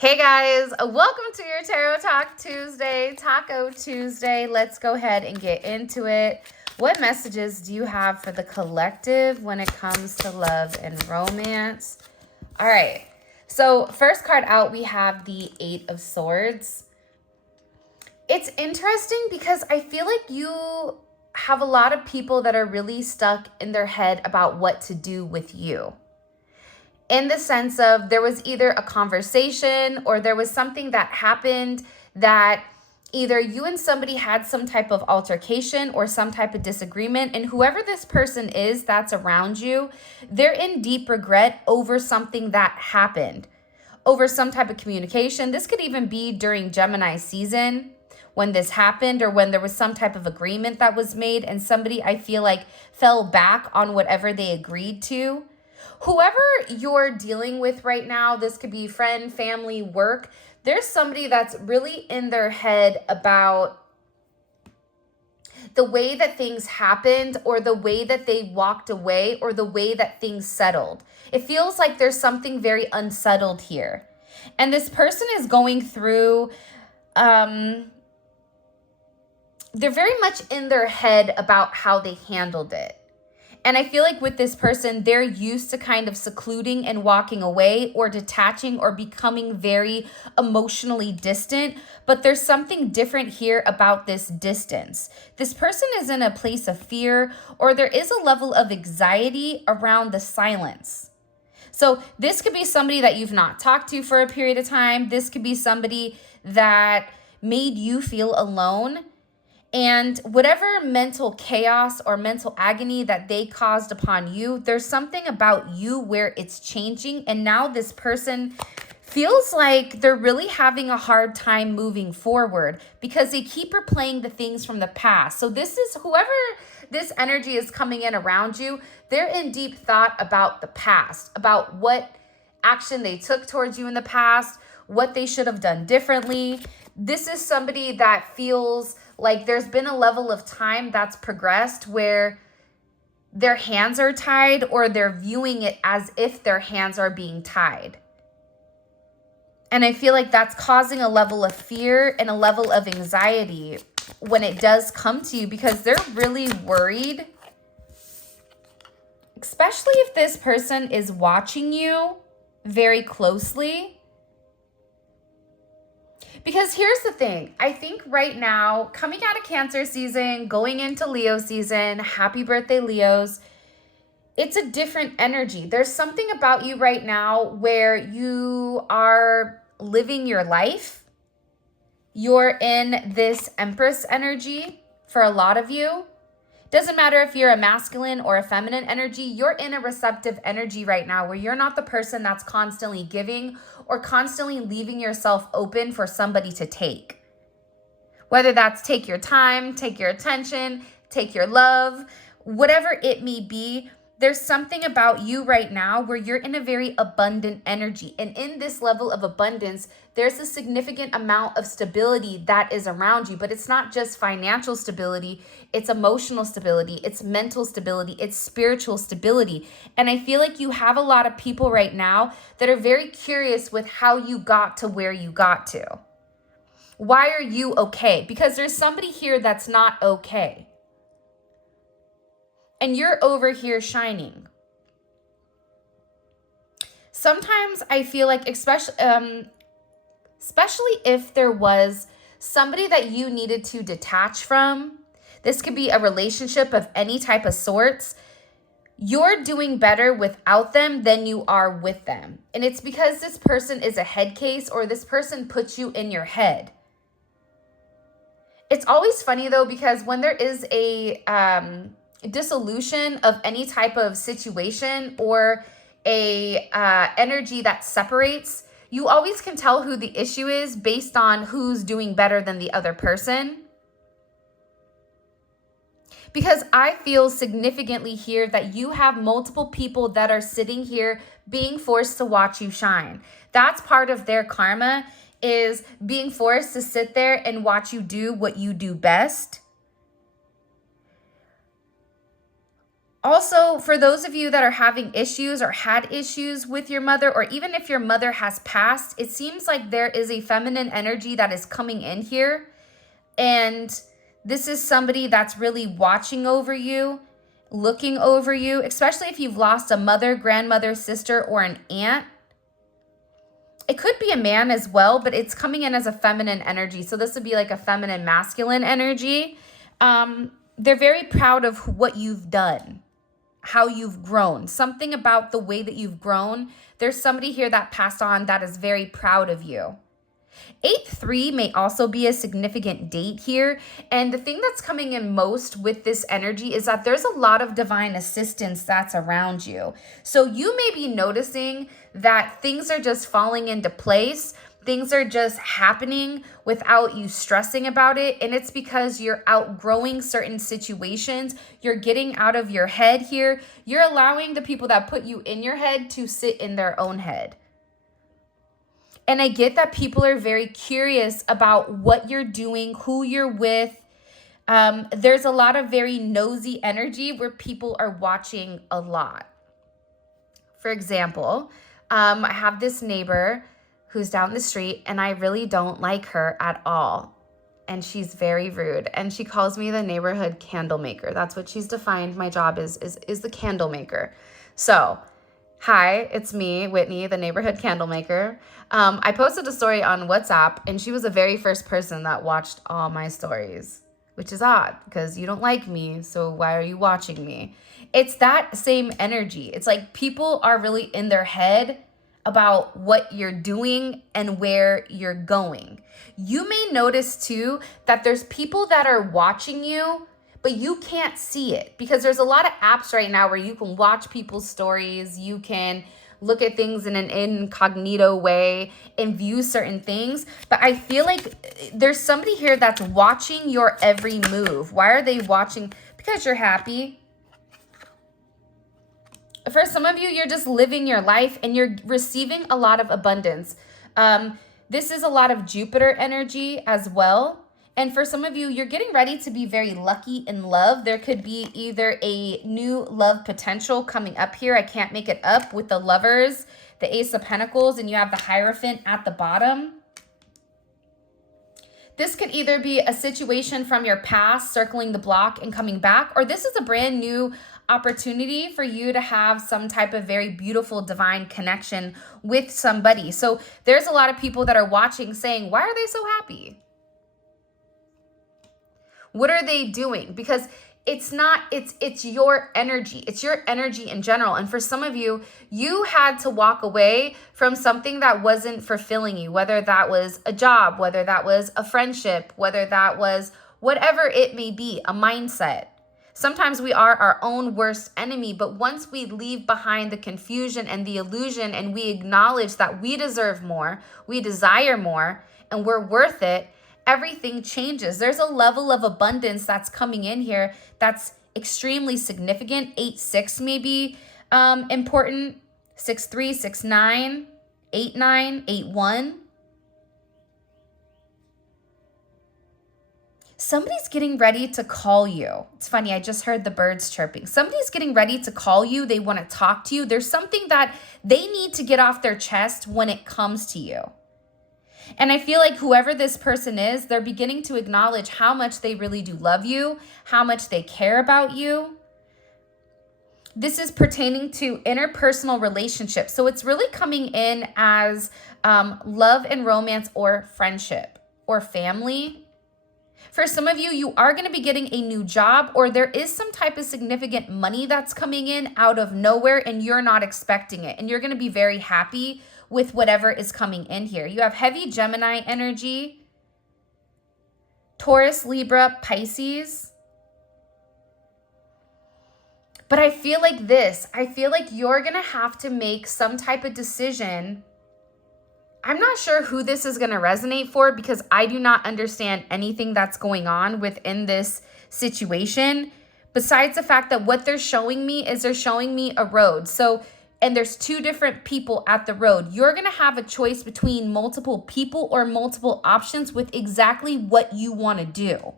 Hey guys, welcome to your Tarot Talk Tuesday, Taco Tuesday. Let's go ahead and get into it. What messages do you have for the collective when it comes to love and romance? All right, so first card out, we have the Eight of Swords. It's interesting because I feel like you have a lot of people that are really stuck in their head about what to do with you. In the sense of there was either a conversation or there was something that happened that either you and somebody had some type of altercation or some type of disagreement, and whoever this person is that's around you, they're in deep regret over something that happened, over some type of communication. This could even be during Gemini season when this happened, or when there was some type of agreement that was made and somebody, I feel like, fell back on whatever they agreed to. Whoever you're dealing with right now, this could be friend, family, work, there's somebody that's really in their head about the way that things happened, or the way that they walked away, or the way that things settled. It feels like there's something very unsettled here. And this person is going through, they're very much in their head about how they handled it. And I feel like with this person, they're used to kind of secluding and walking away or detaching or becoming very emotionally distant. But there's something different here about this distance. This person is in a place of fear, or there is a level of anxiety around the silence. So this could be somebody that you've not talked to for a period of time. This could be somebody that made you feel alone. And whatever mental chaos or mental agony that they caused upon you, there's something about you where it's changing. And now this person feels like they're really having a hard time moving forward because they keep replaying the things from the past. So this is whoever this energy is coming in around you, they're in deep thought about the past, about what action they took towards you in the past, what they should have done differently. This is somebody that feels like there's been a level of time that's progressed where their hands are tied, or they're viewing it as if their hands are being tied. And I feel like that's causing a level of fear and a level of anxiety when it does come to you, because they're really worried, especially if this person is watching you very closely. Because here's the thing, I think right now, coming out of Cancer season, going into Leo season, happy birthday Leos, it's a different energy. There's something about you right now where you are living your life. You're in this Empress energy for a lot of you. Doesn't matter if you're a masculine or a feminine energy, you're in a receptive energy right now where you're not the person that's constantly giving or constantly leaving yourself open for somebody to take. Whether that's take your time, take your attention, take your love, whatever it may be, there's something about you right now where you're in a very abundant energy. And in this level of abundance, there's a significant amount of stability that is around you. But it's not just financial stability, it's emotional stability, it's mental stability, it's spiritual stability. And I feel like you have a lot of people right now that are very curious with how you got to where you got to. Why are you okay? Because there's somebody here that's not okay. And you're over here shining. Sometimes I feel like, especially if there was somebody that you needed to detach from, this could be a relationship of any type of sorts, you're doing better without them than you are with them. And it's because this person is a head case, or this person puts you in your head. It's always funny though, because when there is a dissolution of any type of situation or a energy that separates, you always can tell who the issue is based on who's doing better than the other person. Because I feel significantly here that you have multiple people that are sitting here being forced to watch you shine. That's part of their karma, is being forced to sit there and watch you do what you do best. Also, for those of you that are having issues or had issues with your mother, or even if your mother has passed, it seems like there is a feminine energy that is coming in here. And this is somebody that's really watching over you, looking over you, especially if you've lost a mother, grandmother, sister, or an aunt. It could be a man as well, but it's coming in as a feminine energy. So this would be like a feminine, masculine energy. They're very proud of what you've done, how you've grown, something about the way that you've grown. There's somebody here that passed on that is very proud of you. 8-3 may also be a significant date here. And the thing that's coming in most with this energy is that there's a lot of divine assistance that's around you. So you may be noticing that things are just falling into place. Things are just happening without you stressing about it. And it's because you're outgrowing certain situations. You're getting out of your head here. You're allowing the people that put you in your head to sit in their own head. And I get that people are very curious about what you're doing, who you're with. There's a lot of very nosy energy where people are watching a lot. For example, I have this neighbor who's down the street, and I really don't like her at all. And she's very rude. And she calls me the neighborhood candle maker. That's what she's defined my job is the candle maker. So, hi, it's me, Whitney, the neighborhood candle maker. I posted a story on WhatsApp, and she was the very first person that watched all my stories, which is odd because you don't like me, so why are you watching me? It's that same energy. It's like people are really in their head about what you're doing and where you're going. You may notice too that there's people that are watching you, but you can't see it because there's a lot of apps right now where you can watch people's stories. You can look at things in an incognito way and view certain things. But I feel like there's somebody here that's watching your every move. Why are they watching? Because you're happy. For some of you, you're just living your life and you're receiving a lot of abundance. This is a lot of Jupiter energy as well. And for some of you, you're getting ready to be very lucky in love. There could be either a new love potential coming up here. I can't make it up with the Lovers, the Ace of Pentacles, and you have the Hierophant at the bottom. This could either be a situation from your past circling the block and coming back, or this is a brand new opportunity for you to have some type of very beautiful divine connection with somebody. So there's a lot of people that are watching saying, why are they so happy? What are they doing? Because it's your energy. It's your energy in general. And for some of you, you had to walk away from something that wasn't fulfilling you, whether that was a job, whether that was a friendship, whether that was whatever it may be, a mindset. Sometimes we are our own worst enemy, but once we leave behind the confusion and the illusion and we acknowledge that we deserve more, we desire more, and we're worth it, everything changes. There's a level of abundance that's coming in here that's extremely significant. 8-6 may be important. 6-3, 6-9, 8-9, 8-1. Somebody's getting ready to call you. It's funny, I just heard the birds chirping. Somebody's getting ready to call you. They want to talk to you. There's something that they need to get off their chest when it comes to you. And I feel like whoever this person is, they're beginning to acknowledge how much they really do love you, how much they care about you. This is pertaining to interpersonal relationships. So it's really coming in as love and romance or friendship or family. For some of you, you are going to be getting a new job, or there is some type of significant money that's coming in out of nowhere and you're not expecting it. And you're going to be very happy with whatever is coming in here. You have heavy Gemini energy, Taurus, Libra, Pisces. But I feel like you're going to have to make some type of decision. I'm not sure who this is going to resonate for because I do not understand anything that's going on within this situation. Besides the fact that what they're showing me is they're showing me a road. And there's two different people at the road. You're going to have a choice between multiple people or multiple options with exactly what you want to do.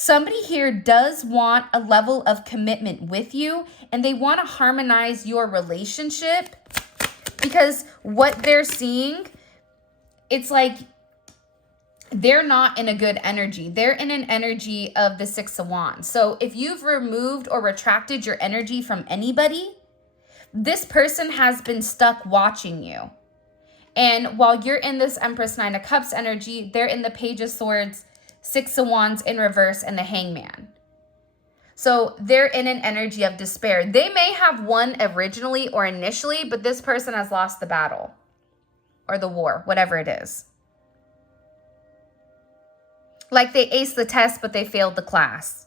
Somebody here does want a level of commitment with you, and they want to harmonize your relationship, because what they're seeing, it's like they're not in a good energy. They're in an energy of the Six of Wands. So if you've removed or retracted your energy from anybody, this person has been stuck watching you. And while you're in this Empress Nine of Cups energy, they're in the Page of Swords, Six of Wands in reverse, and the Hangman. So they're in an energy of despair. They may have won originally or initially, but this person has lost the battle or the war, whatever it is. Like they aced the test, but they failed the class.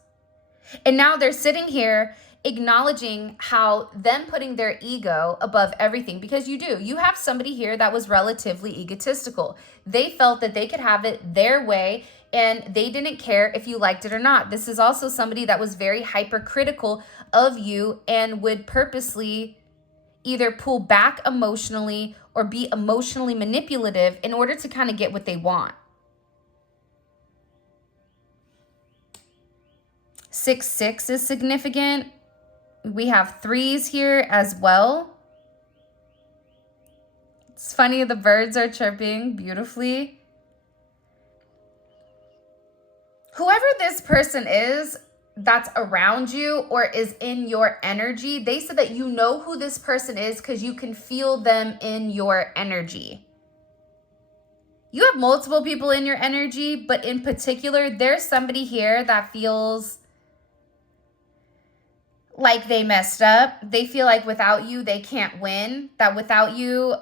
And now they're sitting here acknowledging how them putting their ego above everything, because you do. You have somebody here that was relatively egotistical. They felt that they could have it their way, and they didn't care if you liked it or not. This is also somebody that was very hypercritical of you and would purposely either pull back emotionally or be emotionally manipulative in order to kind of get what they want. 6-6 is significant. We have 3s here as well. It's funny, the birds are chirping beautifully. Whoever this person is that's around you or is in your energy, they said that you know who this person is because you can feel them in your energy. You have multiple people in your energy, but in particular, there's somebody here that feels like they messed up. They feel like without you, they can't win. That without you,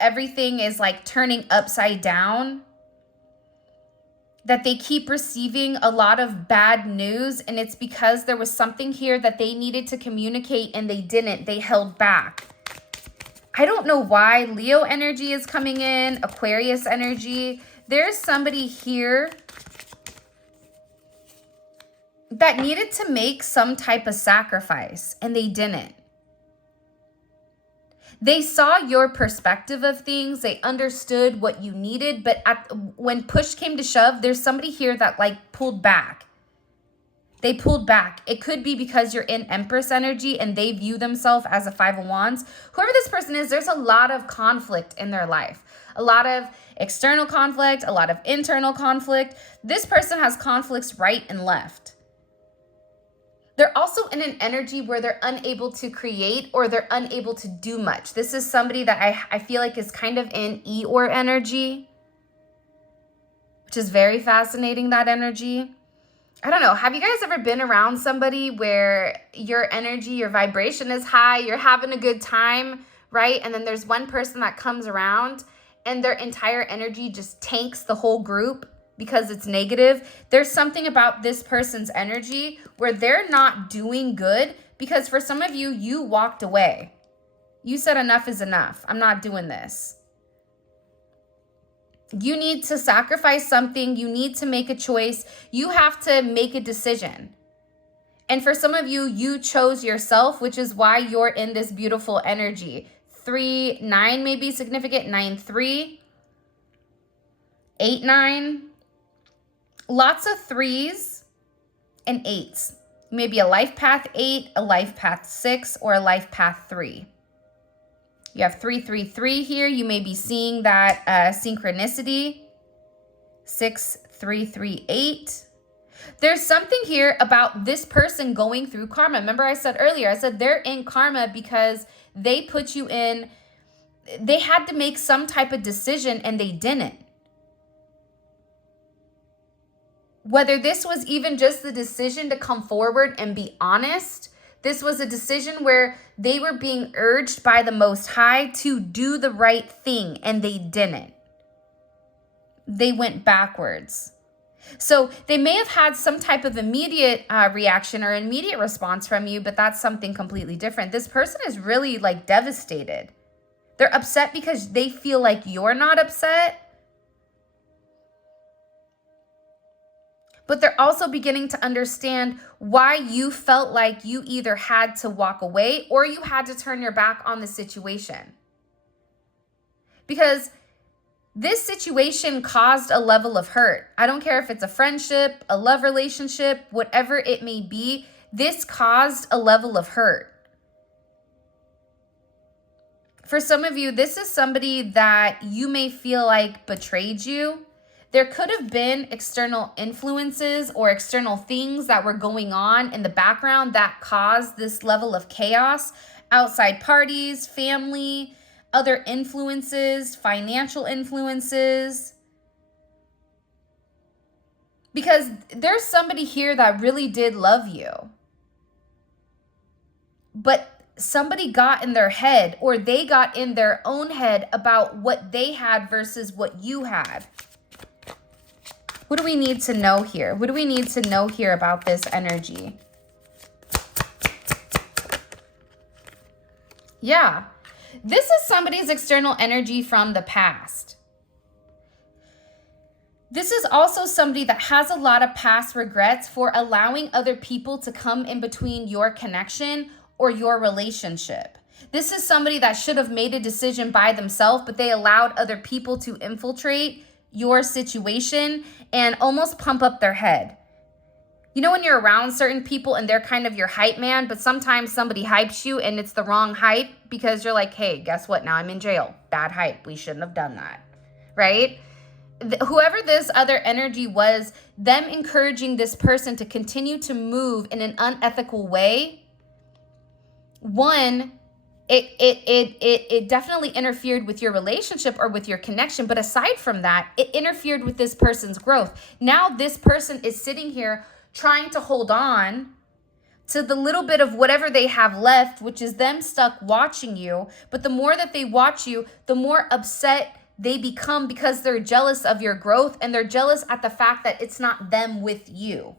everything is like turning upside down. That they keep receiving a lot of bad news, and it's because there was something here that they needed to communicate and they didn't. They held back. I don't know why. Leo energy is coming in, Aquarius energy. There's somebody here that needed to make some type of sacrifice, and they didn't. They saw your perspective of things. They understood what you needed, but when push came to shove, there's somebody here that like pulled back. They pulled back. It could be because you're in Empress energy and they view themselves as a Five of Wands. Whoever this person is, there's a lot of conflict in their life. A lot of external conflict, a lot of internal conflict. This person has conflicts right and left. They're also in an energy where they're unable to create or they're unable to do much. This is somebody that I feel like is kind of in Eeyore energy, which is very fascinating, that energy. I don't know. Have you guys ever been around somebody where your energy, your vibration is high, you're having a good time, right? And then there's one person that comes around and their entire energy just tanks the whole group because it's negative. There's something about this person's energy where they're not doing good because for some of you, you walked away. You said enough is enough. I'm not doing this. You need to sacrifice something. You need to make a choice. You have to make a decision. And for some of you, you chose yourself, which is why you're in this beautiful energy. 3-9 may be significant. 9-3. 8-9. Lots of 3s and 8s. Maybe a life path 8, a life path 6, or a life path 3. You have 3-3-3 here. You may be seeing that synchronicity. 6-3-3-8. There's something here about this person going through karma. Remember I said earlier, I said they're in karma because they put you in, they had to make some type of decision and they didn't. Whether this was even just the decision to come forward and be honest, this was a decision where they were being urged by the Most High to do the right thing, and they didn't. They went backwards. So they may have had some type of immediate reaction or immediate response from you, but that's something completely different. This person is really like devastated. They're upset because they feel like you're not upset. But they're also beginning to understand why you felt like you either had to walk away or you had to turn your back on the situation. Because This situation caused a level of hurt. I don't care if it's a friendship, a love relationship, whatever it may be. This caused a level of hurt. For some of you, this is somebody that you may feel like betrayed you. There could have been external influences or external things that were going on in the background that caused this level of chaos. Outside parties, family, other influences, financial influences. Because there's somebody here that really did love you. But somebody got in their head, or they got in their own head about what they had versus what you had. What do we need to know here? What do we need to know here about this energy? Yeah, this is somebody's external energy from the past. This is also somebody that has a lot of past regrets for allowing other people to come in between your connection or your relationship. This is somebody that should have made a decision by themselves, but they allowed other people to infiltrate your situation and almost pump up their head. You know when you're around certain people and they're kind of your hype man, but sometimes somebody hypes you and it's the wrong hype because you're like, hey, guess what? Now I'm in jail. Bad hype. We shouldn't have done that, right? Whoever this other energy was, them encouraging this person to continue to move in an unethical way, one, it definitely interfered with your relationship or with your connection. But aside from that, it interfered with this person's growth. Now this person is sitting here trying to hold on to the little bit of whatever they have left, which is them stuck watching you. But the more that they watch you, the more upset they become because they're jealous of your growth, and they're jealous at the fact that it's not them with you.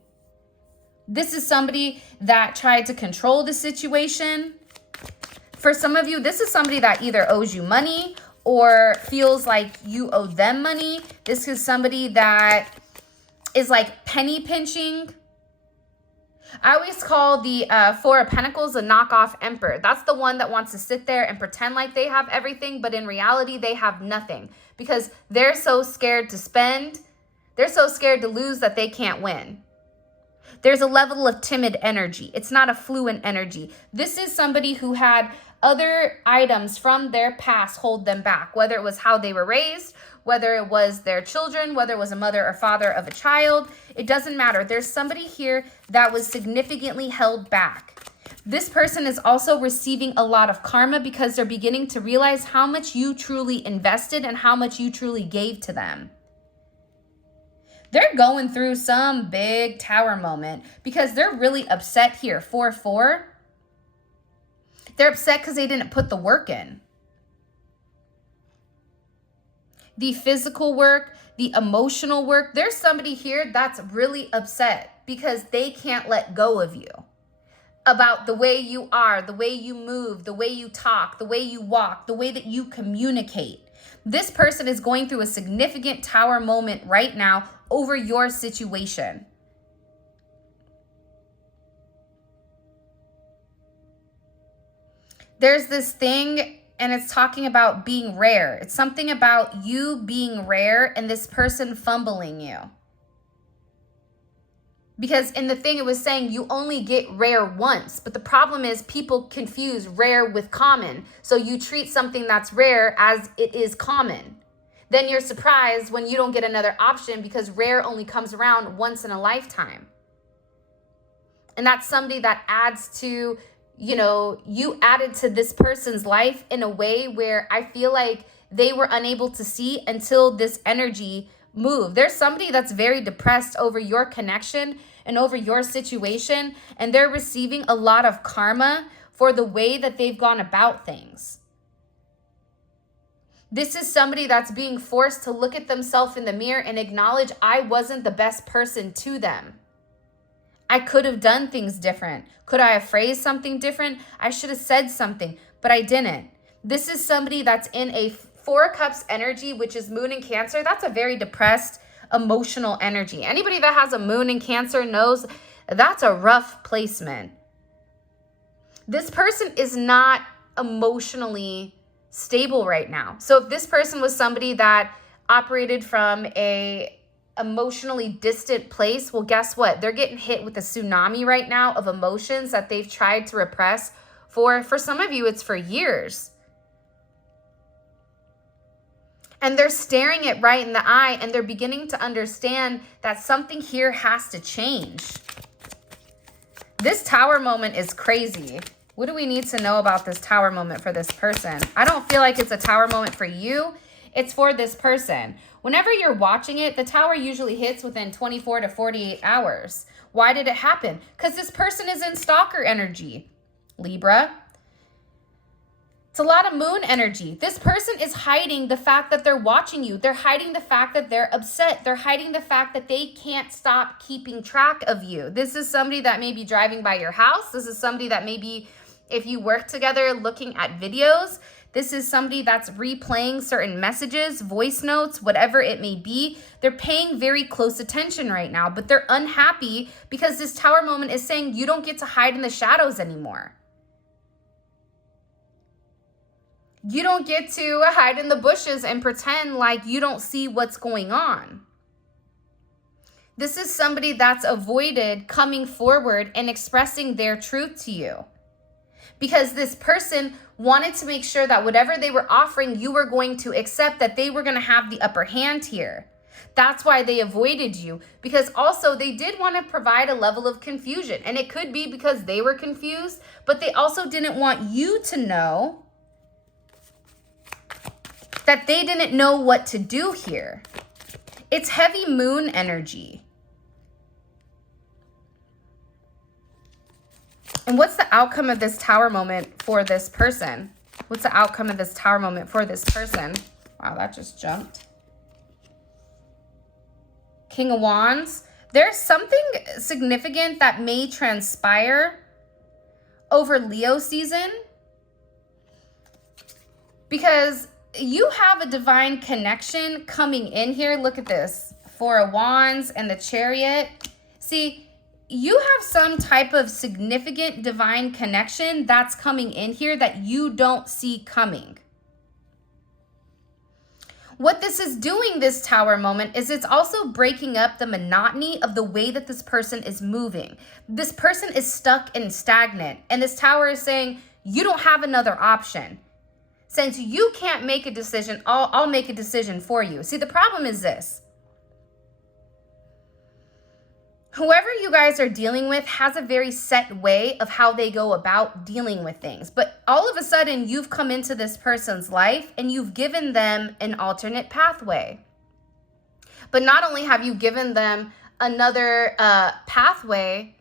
This is somebody that tried to control the situation. For some of you, this is somebody that either owes you money or feels like you owe them money. This is somebody that is like penny pinching. I always call the Four of Pentacles a knockoff emperor. That's the one that wants to sit there and pretend like they have everything, but in reality, they have nothing because they're so scared to spend. They're so scared to lose that they can't win. There's a level of timid energy. It's not a fluent energy. This is somebody who had other items from their past hold them back, whether it was how they were raised, whether it was their children, whether it was a mother or father of a child. It doesn't matter. There's somebody here that was significantly held back. This person is also receiving a lot of karma because they're beginning to realize how much you truly invested and how much you truly gave to them. They're going through some big tower moment because they're really upset here. 4-4. They're upset because they didn't put the work in. The physical work, the emotional work. There's somebody here that's really upset because they can't let go of you. About the way you are, the way you move, the way you talk, the way you walk, the way that you communicate. This person is going through a significant tower moment right now over your situation. There's this thing, and it's talking about being rare. It's something about you being rare and this person fumbling you. Because in the thing it was saying you only get rare once, but the problem is people confuse rare with common. So you treat something that's rare as it is common. Then you're surprised when you don't get another option because rare only comes around once in a lifetime. And that's somebody that adds to, you know, you added to this person's life in a way where I feel like they were unable to see until this energy moved. There's somebody that's very depressed over your connection and over your situation, and they're receiving a lot of karma for the way that they've gone about things. This is somebody that's being forced to look at themselves in the mirror and acknowledge I wasn't the best person to them. I could have done things different. Could I have phrased something different? I should have said something, but I didn't. This is somebody that's in a Four of Cups energy, which is Moon in Cancer. That's a very depressed, emotional energy. Anybody that has a Moon in Cancer knows that's a rough placement. This person is not emotionally stable right now. So if this person was somebody that operated from a emotionally distant place, well, guess what? They're getting hit with a tsunami right now of emotions that they've tried to repress for some of you, it's for years. And they're staring it right in the eye, and they're beginning to understand that something here has to change. This Tower moment is crazy. What do we need to know about this Tower moment for this person? I don't feel like it's a Tower moment for you. It's for this person. Whenever you're watching it, the Tower usually hits within 24 to 48 hours. Why did it happen? Because this person is in stalker energy, Libra. It's a lot of moon energy. This person is hiding the fact that they're watching you. They're hiding the fact that they're upset. They're hiding the fact that they can't stop keeping track of you. This is somebody that may be driving by your house. This is somebody that may be, if you work together, looking at videos. This is somebody that's replaying certain messages, voice notes, whatever it may be. They're paying very close attention right now, but they're unhappy because this Tower moment is saying you don't get to hide in the shadows anymore. You don't get to hide in the bushes and pretend like you don't see what's going on. This is somebody that's avoided coming forward and expressing their truth to you. Because this person wanted to make sure that whatever they were offering, you were going to accept, that they were going to have the upper hand here. That's why they avoided you. Because also they did want to provide a level of confusion. And it could be because they were confused, but they also didn't want you to know that they didn't know what to do here. It's heavy moon energy. And what's the outcome of this Tower moment for this person? What's the outcome of this Tower moment for this person? Wow, that just jumped. King of Wands. There's something significant that may transpire over Leo season, because you have a divine connection coming in here. Look at this. Four of Wands and the Chariot. See, you have some type of significant divine connection that's coming in here that you don't see coming. What this is doing, this Tower moment, is it's also breaking up the monotony of the way that this person is moving. This person is stuck and stagnant, and this Tower is saying, you don't have another option. Since you can't make a decision, I'll make a decision for you. See, the problem is this. Whoever you guys are dealing with has a very set way of how they go about dealing with things. But all of a sudden, you've come into this person's life and you've given them an alternate pathway. But not only have you given them another pathway,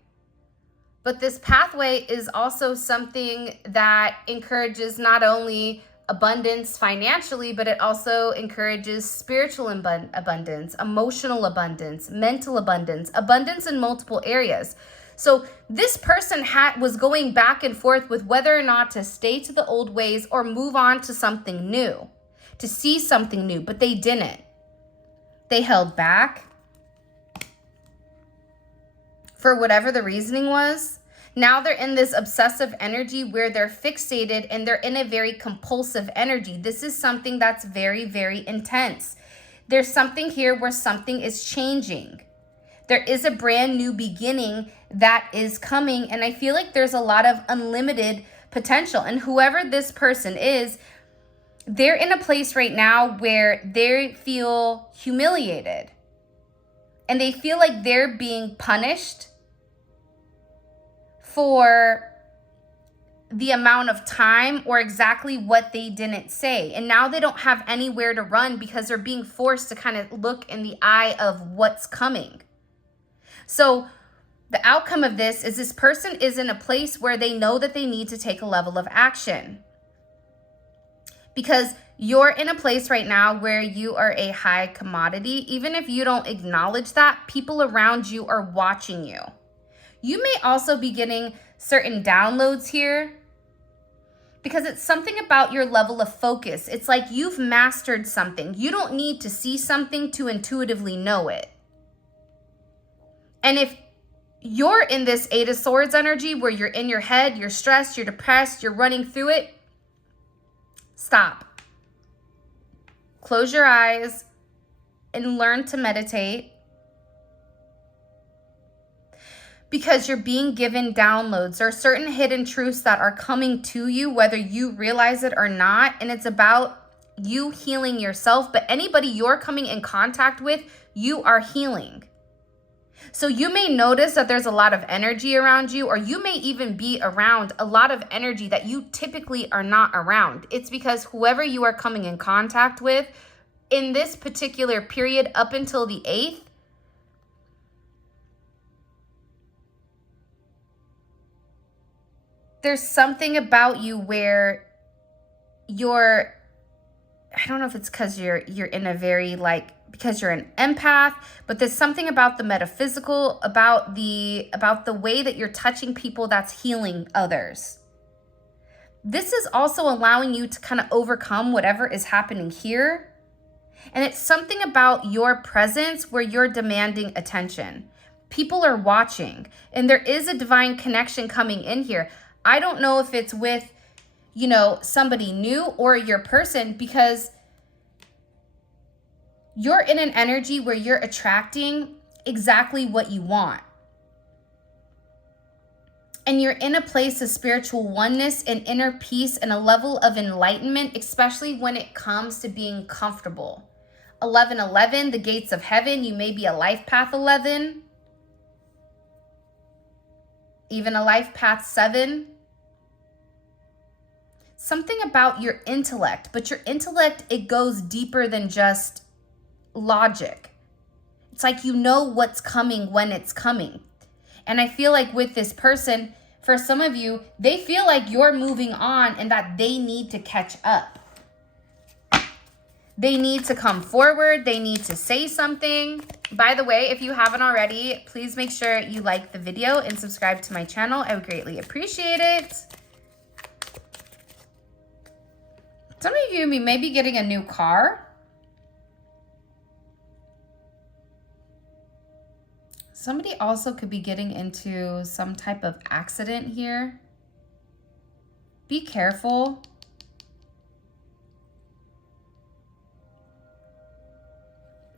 but this pathway is also something that encourages not only abundance financially, but it also encourages spiritual abundance, emotional abundance, mental abundance, abundance in multiple areas. So this person was going back and forth with whether or not to stay to the old ways or move on to something new, to see something new, but they didn't. They held back for whatever the reasoning was. Now they're in this obsessive energy where they're fixated and they're in a very compulsive energy. This is something that's very, very intense. There's something here where something is changing. There is a brand new beginning that is coming, and I feel like there's a lot of unlimited potential. And whoever this person is, they're in a place right now where they feel humiliated and they feel like they're being punished for the amount of time or exactly what they didn't say. And now they don't have anywhere to run because they're being forced to kind of look in the eye of what's coming. So the outcome of this is this person is in a place where they know that they need to take a level of action. Because you're in a place right now where you are a high commodity. Even if you don't acknowledge that, people around you are watching you. You may also be getting certain downloads here because it's something about your level of focus. It's like you've mastered something. You don't need to see something to intuitively know it. And if you're in this Eight of Swords energy where you're in your head, you're stressed, you're depressed, you're running through it, stop. Close your eyes, and learn to meditate, because you're being given downloads. There are certain hidden truths that are coming to you, whether you realize it or not. And it's about you healing yourself. But anybody you're coming in contact with, you are healing. So you may notice that there's a lot of energy around you, or you may even be around a lot of energy that you typically are not around. It's because whoever you are coming in contact with in this particular period up until the 8th, there's something about you where you're, I don't know if it's because you're in a very because you're an empath, but there's something about the metaphysical, about the way that you're touching people that's healing others. This is also allowing you to kind of overcome whatever is happening here. And it's something about your presence where you're demanding attention. People are watching, and there is a divine connection coming in here. I don't know if it's with, somebody new or your person, because you're in an energy where you're attracting exactly what you want. And you're in a place of spiritual oneness and inner peace and a level of enlightenment, especially when it comes to being comfortable. 1111, the gates of heaven. You may be a life path 11. Even a life path 7. Something about your intellect, but your intellect, it goes deeper than just logic. It's like you know what's coming when it's coming. And I feel like with this person, for some of you, they feel like you're moving on and that they need to catch up. They need to come forward. They need to say something. By the way, if you haven't already, please make sure you like the video and subscribe to my channel. I would greatly appreciate it. Some of you may be getting a new car. Somebody also could be getting into some type of accident here. Be careful.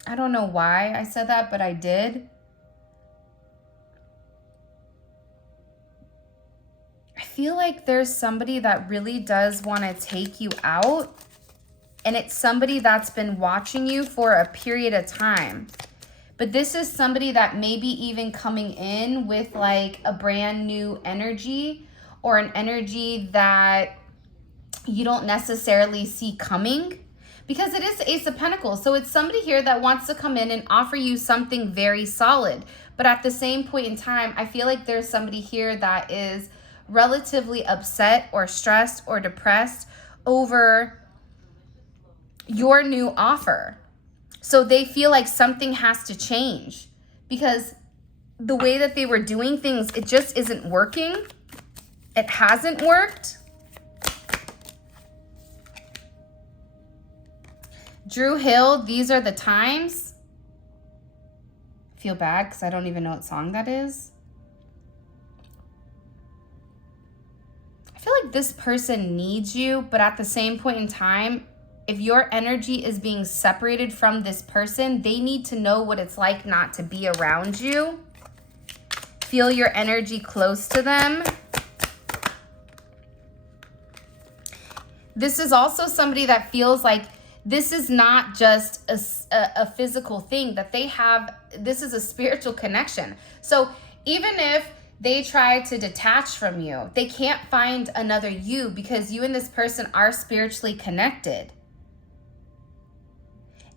I don't know why I said that, but I did. I feel like there's somebody that really does want to take you out, and it's somebody that's been watching you for a period of time. But this is somebody that may be even coming in with like a brand new energy, or an energy that you don't necessarily see coming, because it is Ace of Pentacles. So it's somebody here that wants to come in and offer you something very solid. But at the same point in time, I feel like there's somebody here that is relatively upset or stressed or depressed over your new offer. So they feel like something has to change, because the way that they were doing things, it just isn't working. It hasn't worked. Drew Hill, these are the times. I feel bad because I don't even know what song that is. I feel like this person needs you, but at the same point in time, if your energy is being separated from this person, they need to know what it's like not to be around you. Feel your energy close to them. This is also somebody that feels like this is not just a physical thing that they have. This is a spiritual connection. So even if they try to detach from you, they can't find another you, because you and this person are spiritually connected.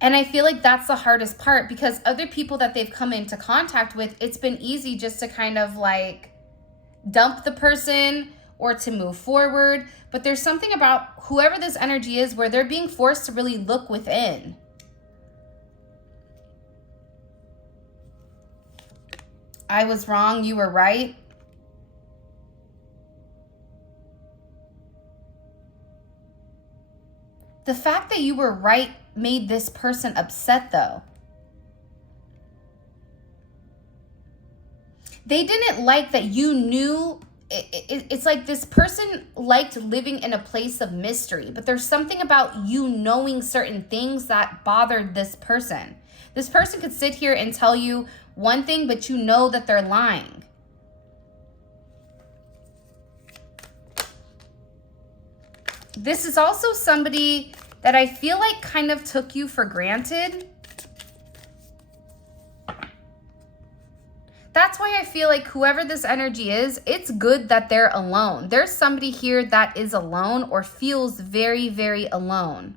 And I feel like that's the hardest part, because other people that they've come into contact with, it's been easy just to kind of like dump the person or to move forward. But there's something about whoever this energy is where they're being forced to really look within. I was wrong, you were right. The fact that you were right made this person upset, though. They didn't like that you knew it's like this person liked living in a place of mystery, but there's something about you knowing certain things that bothered this person. This person could sit here and tell you one thing, but you know that they're lying. This is also somebody that I feel like kind of took you for granted. That's why I feel like whoever this energy is, it's good that they're alone. There's somebody here that is alone or feels very, very alone.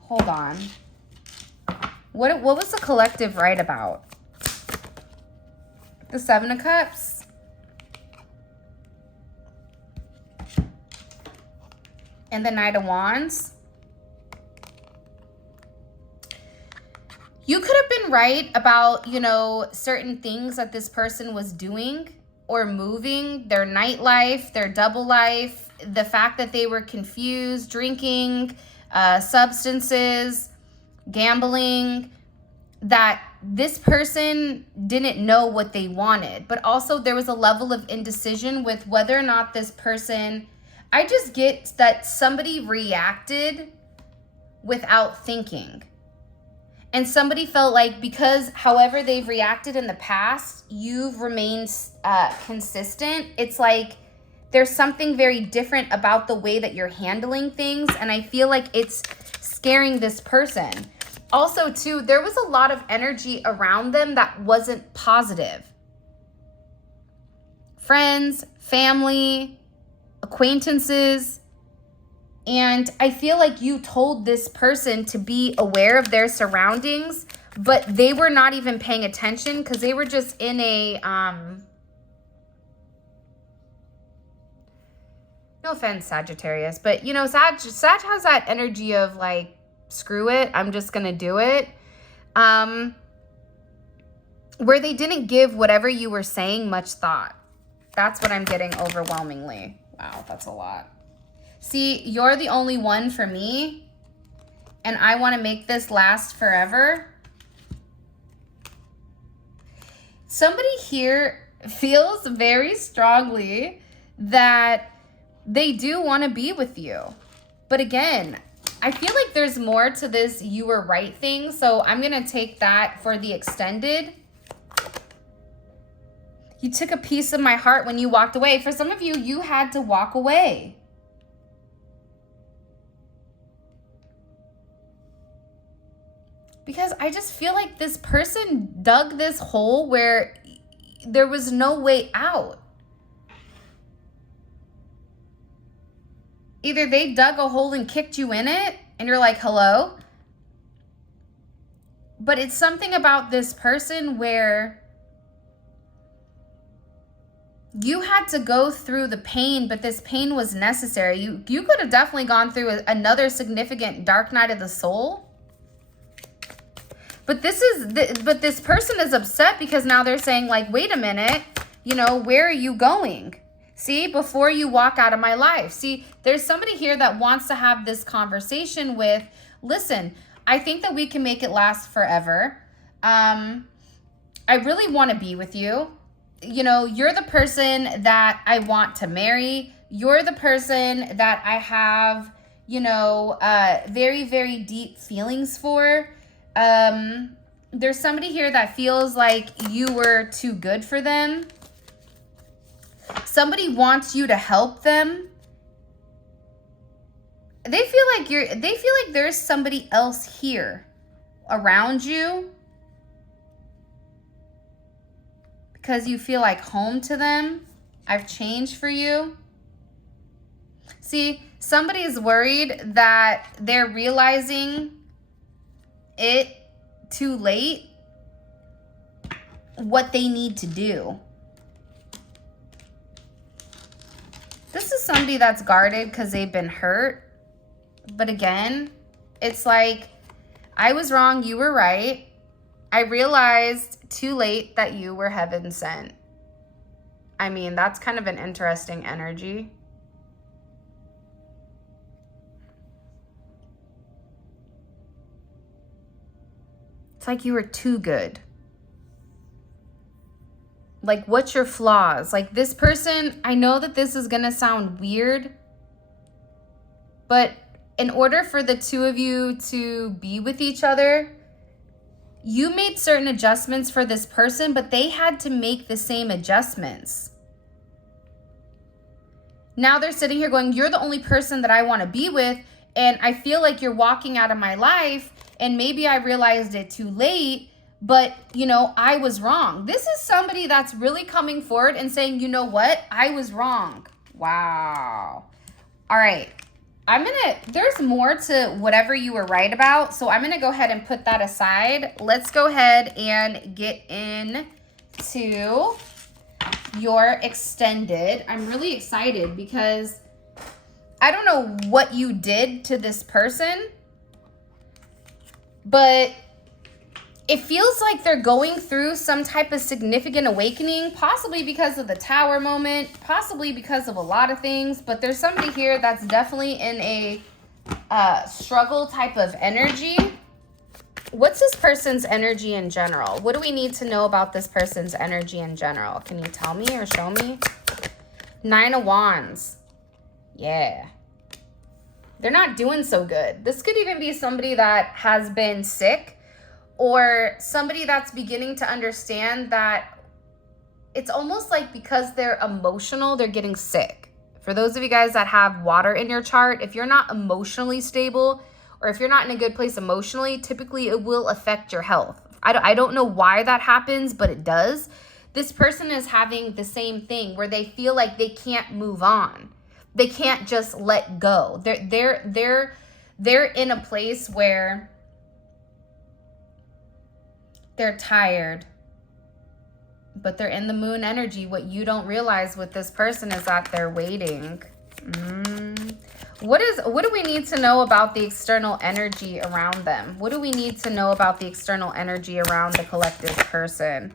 Hold on. What was the collective right about? The Seven of Cups. And the Knight of Wands. You could have been right about, you know, certain things that this person was doing or moving, their nightlife, their double life, the fact that they were confused, drinking, substances, gambling, that this person didn't know what they wanted. But also there was a level of indecision with whether or not this person, I just get that somebody reacted without thinking. And somebody felt like because however they've reacted in the past, you've remained consistent. It's like there's something very different about the way that you're handling things. And I feel like it's scaring this person. Also, too, there was a lot of energy around them that wasn't positive. Friends, family, acquaintances. And I feel like you told this person to be aware of their surroundings, but they were not even paying attention because they were just in a, no offense, Sagittarius, but you know, Sag has that energy of like, screw it, I'm just going to do it. Where they didn't give whatever you were saying much thought. That's what I'm getting overwhelmingly. Wow, that's a lot. See, you're the only one for me, and I want to make this last forever. Somebody here feels very strongly that they do want to be with you. But again, I feel like there's more to this you were right thing, so I'm going to take that for the extended. You took a piece of my heart when you walked away. For some of you, you had to walk away. Because I just feel like this person dug this hole where there was no way out. Either they dug a hole and kicked you in it, and you're like, hello? But it's something about this person where you had to go through the pain, but this pain was necessary. You could have definitely gone through another significant dark night of the soul. But this person is upset because now they're saying like, wait a minute, you know, where are you going? See, before you walk out of my life. See, there's somebody here that wants to have this conversation with, listen, I think that we can make it last forever. I really want to be with you. You know, you're the person that I want to marry. You're the person that I have, you know, very, very deep feelings for. There's somebody here that feels like you were too good for them. Somebody wants you to help them. They feel like there's somebody else here around you because you feel like home to them. I've changed for you. See, somebody's worried that they're realizing it too late what they need to do. This is somebody that's guarded because they've been hurt. But again, it's like, I was wrong, you were right. I realized too late that you were heaven sent. I mean, that's kind of an interesting energy. It's like you were too good. Like, what's your flaws? Like, this person, I know that this is going to sound weird, but in order for the two of you to be with each other, you made certain adjustments for this person, but they had to make the same adjustments. Now they're sitting here going, you're the only person that I want to be with, and I feel like you're walking out of my life, and maybe I realized it too late, but, you know, I was wrong. This is somebody that's really coming forward and saying, you know what? I was wrong. Wow. All right. There's more to whatever you were right about, so I'm going to go ahead and put that aside. Let's go ahead and get into your extended. I'm really excited because I don't know what you did to this person, but it feels like they're going through some type of significant awakening, possibly because of the tower moment, possibly because of a lot of things, but there's somebody here that's definitely in a struggle type of energy. What's this person's energy in general? What do we need to know about this person's energy in general? Can you tell me or show me? 9 of Wands. Yeah. They're not doing so good. This could even be somebody that has been sick, or somebody that's beginning to understand that it's almost like because they're emotional, they're getting sick. For those of you guys that have water in your chart, if you're not emotionally stable, or if you're not in a good place emotionally, typically it will affect your health. I don't know why that happens, but it does. This person is having the same thing where they feel like they can't move on. They can't just let go. They're in a place where they're tired, but they're in the moon energy. What you don't realize with this person is that they're waiting. What do we need to know about the external energy around them? What do we need to know about the external energy around the collective person?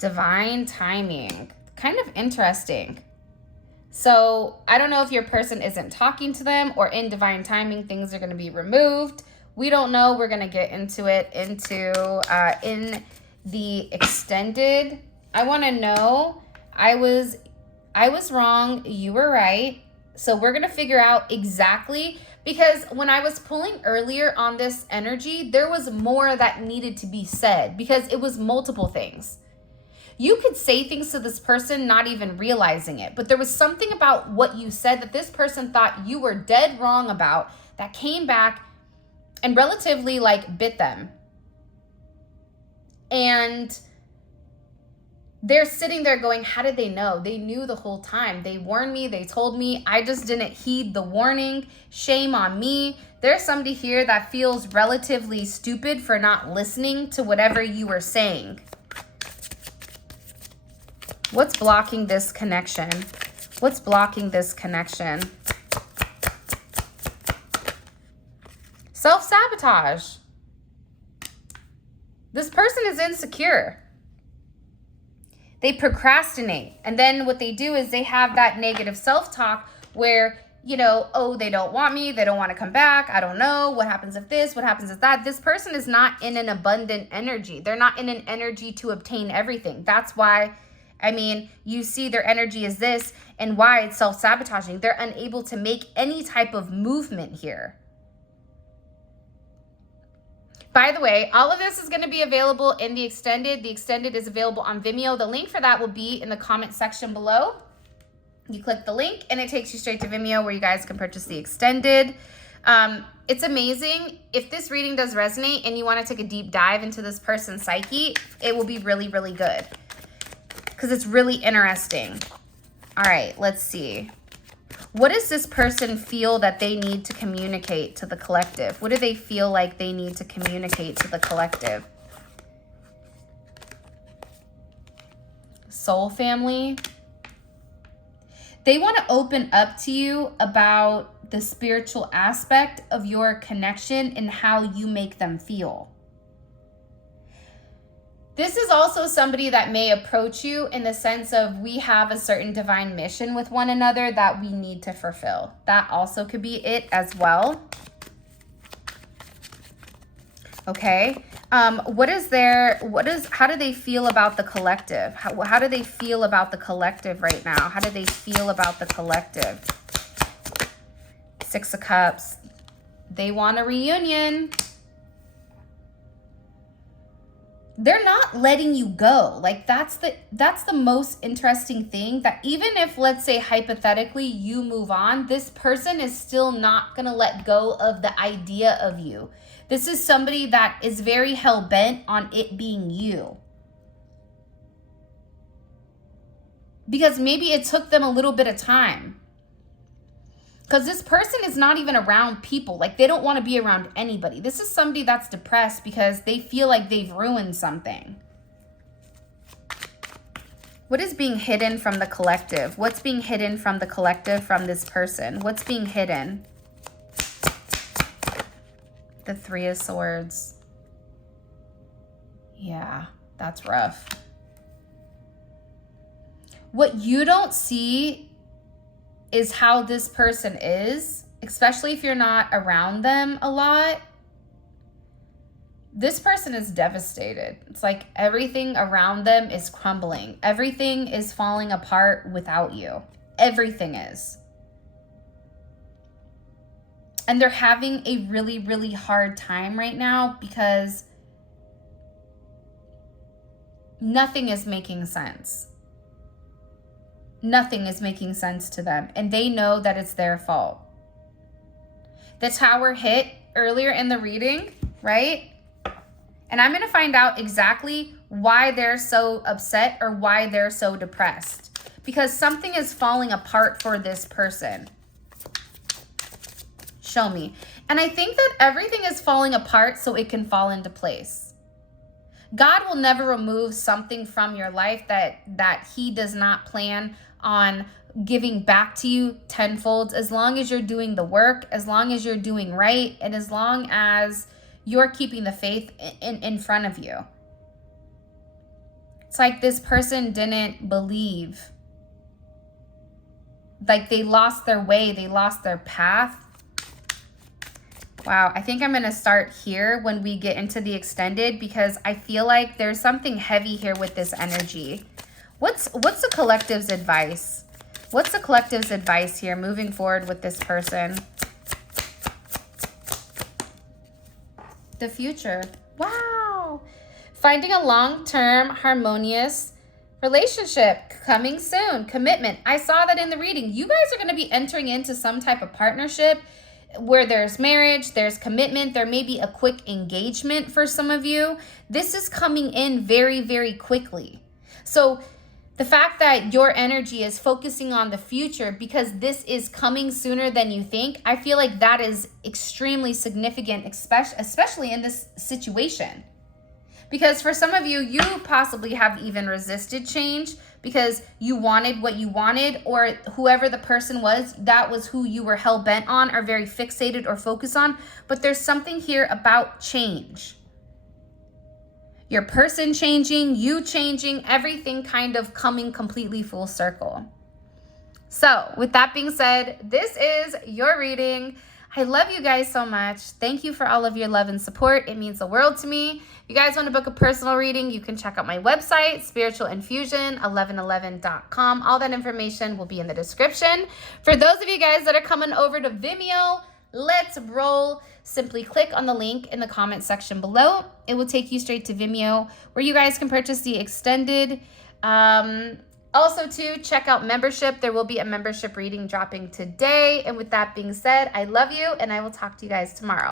Divine timing. Kind of interesting. So I don't know if your person isn't talking to them, or in divine timing, things are going to be removed. We don't know. We're going to get into it in the extended. I want to know, I was wrong. You were right. So we're going to figure out exactly, because when I was pulling earlier on this energy, there was more that needed to be said because it was multiple things. You could say things to this person not even realizing it, but there was something about what you said that this person thought you were dead wrong about that came back and relatively like bit them. And they're sitting there going, how did they know? They knew the whole time. They warned me. They told me. I just didn't heed the warning. Shame on me. There's somebody here that feels relatively stupid for not listening to whatever you were saying. What's blocking this connection? What's blocking this connection? Self-sabotage. This person is insecure. They procrastinate. And then what they do is they have that negative self-talk where, you know, oh, they don't want me. They don't want to come back. I don't know. What happens if this? What happens if that? This person is not in an abundant energy. They're not in an energy to obtain everything. That's why, I mean, you see their energy is this, and why it's self-sabotaging. They're unable to make any type of movement here. By the way, all of this is going to be available in the extended. The extended is available on Vimeo. The link for that will be in the comment section below. You click the link and it takes you straight to Vimeo where you guys can purchase the extended. It's amazing. If this reading does resonate and you want to take a deep dive into this person's psyche, it will be really, really good because it's really interesting. All right, let's see. What does this person feel that they need to communicate to the collective? What do they feel like they need to communicate to the collective? Soul family. They want to open up to you about the spiritual aspect of your connection and how you make them feel. This is also somebody that may approach you in the sense of we have a certain divine mission with one another that we need to fulfill. That also could be it as well. Okay. How do they feel about the collective? How do they feel about the collective right now? How do they feel about the collective? 6 of Cups. They want a reunion. They're not letting you go. Like, that's the most interesting thing, that even if, let's say, hypothetically, you move on, this person is still not going to let go of the idea of you. This is somebody that is very hell-bent on it being you. Because maybe it took them a little bit of time. Because this person is not even around people. Like, they don't want to be around anybody. This is somebody that's depressed because they feel like they've ruined something. What is being hidden from the collective? What's being hidden from the collective from this person? What's being hidden? The 3 of Swords. Yeah, that's rough. What you don't see is how this person is, especially if you're not around them a lot. This person is devastated. It's like everything around them is crumbling. Everything is falling apart without you. Everything is. And they're having a really, really hard time right now because nothing is making sense. Nothing is making sense to them, and they know that it's their fault. The Tower hit earlier in the reading, right? And I'm going to find out exactly why they're so upset or why they're so depressed. Because something is falling apart for this person. Show me. And I think that everything is falling apart so it can fall into place. God will never remove something from your life that he does not plan on giving back to you tenfold, as long as you're doing the work, as long as you're doing right, and as long as you're keeping the faith in front of you. It's like this person didn't believe. Like, they lost their way, they lost their path. Wow, I think I'm going to start here when we get into the extended, because I feel like there's something heavy here with this energy. What's the collective's advice? What's the collective's advice here moving forward with this person? The future. Wow. Finding a long-term harmonious relationship coming soon. Commitment. I saw that in the reading. You guys are going to be entering into some type of partnership where there's marriage, there's commitment, there may be a quick engagement for some of you. This is coming in very, very quickly. So the fact that your energy is focusing on the future because this is coming sooner than you think, I feel like that is extremely significant, especially in this situation. Because for some of you, you possibly have even resisted change because you wanted what you wanted, or whoever the person was, that was who you were hell-bent on or very fixated or focused on. But there's something here about change. Your person changing, you changing, everything kind of coming completely full circle. So with that being said, this is your reading. I love you guys so much. Thank you for all of your love and support. It means the world to me. If you guys want to book a personal reading, you can check out my website, spiritualinfusion1111.com. All that information will be in the description. For those of you guys that are coming over to Vimeo, let's roll. Simply click on the link in the comment section below. It will take you straight to Vimeo where you guys can purchase the extended. Also, too, check out membership. There will be a membership reading dropping today. And with that being said, I love you, and I will talk to you guys tomorrow.